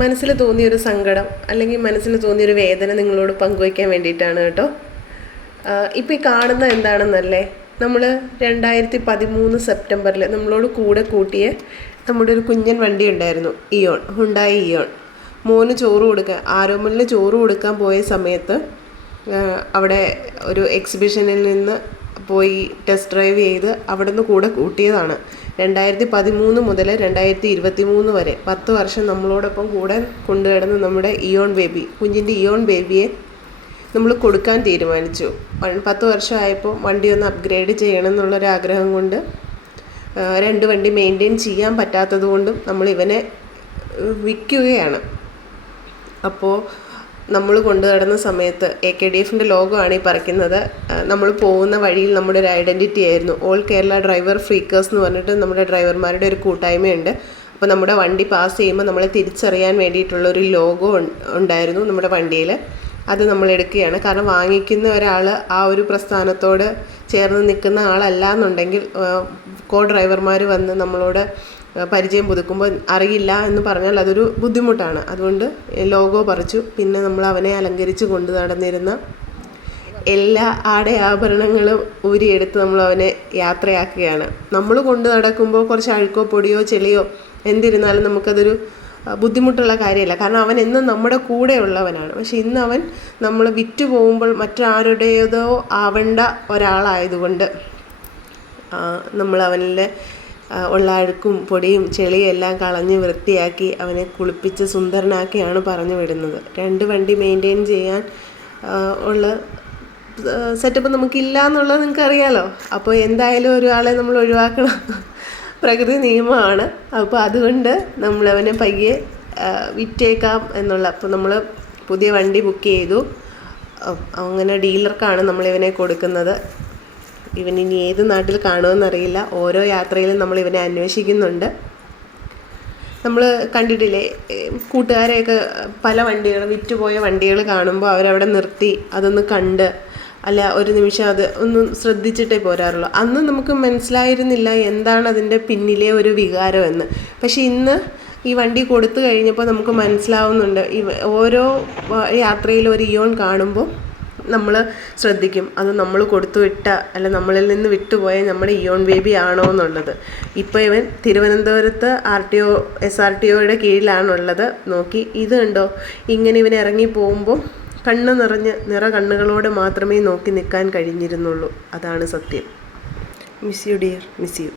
മനസ്സിൽ തോന്നിയൊരു സങ്കടം അല്ലെങ്കിൽ മനസ്സിൽ തോന്നിയൊരു വേദന നിങ്ങളോട് പങ്കുവയ്ക്കാൻ വേണ്ടിയിട്ടാണ് കേട്ടോ. ഇപ്പോൾ ഈ കാണുന്ന എന്താണെന്നല്ലേ, നമ്മൾ 2013 സെപ്റ്റംബറിൽ നമ്മളോട് കൂടെ കൂട്ടിയ നമ്മുടെ ഒരു കുഞ്ഞൻ വണ്ടി ഉണ്ടായിരുന്നു, ഇയോൺ, ഹുണ്ടായി ഇയോൺ. മോന് ചോറ് കൊടുക്കാൻ, ആരോമലിന് ചോറ് കൊടുക്കാൻ പോയ സമയത്ത് അവിടെ ഒരു എക്സിബിഷനിൽ നിന്ന് പോയി ടെസ്റ്റ് ഡ്രൈവ് ചെയ്ത് അവിടെ നിന്ന് കൂടെ കൂട്ടിയതാണ്. 2013 മുതൽ 2023 വരെ 10 വർഷം നമ്മളോടൊപ്പം കൂടെ കൊണ്ടുകിടന്ന് നമ്മുടെ ഇയോൺ ബേബി, കുഞ്ഞിൻ്റെ ഇയോൺ ബേബിയെ നമ്മൾ കൊടുക്കാൻ തീരുമാനിച്ചു. 10 വർഷമായപ്പോൾ വണ്ടി ഒന്ന് അപ്ഗ്രേഡ് ചെയ്യണം എന്നുള്ളൊരാഗ്രഹം കൊണ്ട്, 2 വണ്ടി മെയിൻറ്റെയിൻ ചെയ്യാൻ പറ്റാത്തത് കൊണ്ടും നമ്മൾ ഇവനെ വിൽക്കുകയാണ്. അപ്പോൾ നമ്മൾ കൊണ്ടു നടന്ന സമയത്ത് AKDFൻ്റെ ലോഗോ ആണ് ഈ പറിക്കുന്നത്. നമ്മൾ പോകുന്ന വഴിയിൽ നമ്മുടെ ഒരു ഐഡൻറ്റിറ്റി ആയിരുന്നു. ഓൾ കേരള ഡ്രൈവർ ഫ്രീക്കേഴ്സ് എന്ന് പറഞ്ഞിട്ട് നമ്മുടെ ഡ്രൈവർമാരുടെ ഒരു കൂട്ടായ്മയുണ്ട്. അപ്പോൾ നമ്മുടെ വണ്ടി പാസ് ചെയ്യുമ്പോൾ നമ്മളെ തിരിച്ചറിയാൻ വേണ്ടിയിട്ടുള്ളൊരു ലോഗോ ഉണ്ടായിരുന്നു നമ്മുടെ വണ്ടിയിൽ. അത് നമ്മൾ എടുക്കുകയാണ്. കാരണം വാങ്ങിക്കുന്ന ഒരാൾ ആ ഒരു പ്രസ്ഥാനത്തോട് ചേർന്ന് നിൽക്കുന്ന ആളല്ല എന്നുണ്ടെങ്കിൽ കോ ഡ്രൈവർമാർ വന്ന് നമ്മളോട് പരിചയം പുതുക്കുമ്പോൾ അറിയില്ല എന്ന് പറഞ്ഞാൽ അതൊരു ബുദ്ധിമുട്ടാണ്. അതുകൊണ്ട് ലോഗോ പറിച്ചു. പിന്നെ നമ്മൾ അവനെ അലങ്കരിച്ച് കൊണ്ടു നടന്നിരുന്ന എല്ലാ ആഭരണങ്ങളും ഊരിയെടുത്ത് നമ്മൾ അവനെ യാത്രയാക്കുകയാണ്. നമ്മൾ കൊണ്ടു നടക്കുമ്പോൾ കുറച്ച് അഴുക്കോ പൊടിയോ ചെളിയോ എന്തിരുന്നാലും നമുക്കതൊരു ബുദ്ധിമുട്ടുള്ള കാര്യമല്ല. കാരണം അവൻ എന്നും നമ്മുടെ കൂടെയുള്ളവനാണ്. പക്ഷെ ഇന്ന് അവൻ നമ്മൾ വിറ്റു പോകുമ്പോൾ മറ്റാരുടേതോ ആവേണ്ട ഒരാളായതുകൊണ്ട് നമ്മൾ അവനിൽ ഉള്ള അഴുക്കും പൊടിയും ചെളിയും എല്ലാം കളഞ്ഞ് വൃത്തിയാക്കി അവനെ കുളിപ്പിച്ച് സുന്ദരനാക്കിയാണ് പറഞ്ഞു വിടുന്നത്. 2 വണ്ടി മെയിൻറ്റെയിൻ ചെയ്യാൻ ഉള്ള സെറ്റപ്പ് നമുക്കില്ല എന്നുള്ളത് നിങ്ങൾക്കറിയാലോ. അപ്പോൾ എന്തായാലും ഒരാളെ നമ്മൾ ഒഴിവാക്കണം, പ്രകൃതി നിയമമാണ്. അപ്പോൾ അതുകൊണ്ട് നമ്മളവനെ പയ്യെ വിറ്റേക്കാം എന്നുള്ള. അപ്പോൾ നമ്മൾ പുതിയ വണ്ടി ബുക്ക് ചെയ്തു. അങ്ങനെ ഡീലർക്കാണ് നമ്മളിവനെ കൊടുക്കുന്നത്. ഇവൻ ഇനി ഏത് നാട്ടിൽ കാണുമെന്നറിയില്ല. ഓരോ യാത്രയിലും നമ്മൾ ഇവനെ അന്വേഷിക്കുന്നുണ്ട്. നമ്മൾ കണ്ടിട്ടില്ലേ, കൂട്ടുകാരെയൊക്കെ പല വണ്ടികൾ, വിറ്റുപോയ വണ്ടികൾ കാണുമ്പോൾ അവരവിടെ നിർത്തി അതൊന്ന് കണ്ട്, അല്ല ഒരു നിമിഷം അത് ഒന്നും ശ്രദ്ധിച്ചിട്ടേ പോരാറുള്ളൂ. അന്ന് നമുക്ക് മനസ്സിലായിരുന്നില്ല എന്താണ് അതിൻ്റെ പിന്നിലെ ഒരു വികാരം എന്ന്. പക്ഷെ ഇന്ന് ഈ വണ്ടി കൊടുത്തു കഴിഞ്ഞപ്പോൾ നമുക്ക് മനസ്സിലാവുന്നുണ്ട്. ഓരോ യാത്രയിലും ഒരു ഇയോൺ കാണുമ്പോൾ നമ്മൾ ശ്രദ്ധിക്കും, അത് നമ്മൾ കൊടുത്തു വിട്ട, അല്ല നമ്മളിൽ നിന്ന് വിട്ടുപോയ നമ്മുടെ ഇയോൺ ബേബി ആണോ എന്നുള്ളത്. ഇപ്പോൾ ഇവൻ തിരുവനന്തപുരത്ത് SRTOയുടെ കീഴിലാണുള്ളത്. നോക്കി, ഇത് കണ്ടോ, ഇങ്ങനെ ഇവൻ ഇറങ്ങി പോകുമ്പോൾ കണ്ണ് നിറ കണ്ണുകളോടെ മാത്രമേ നോക്കി നിൽക്കാൻ കഴിഞ്ഞിരുന്നുള്ളൂ. അതാണ് സത്യം. Miss you dear, miss you.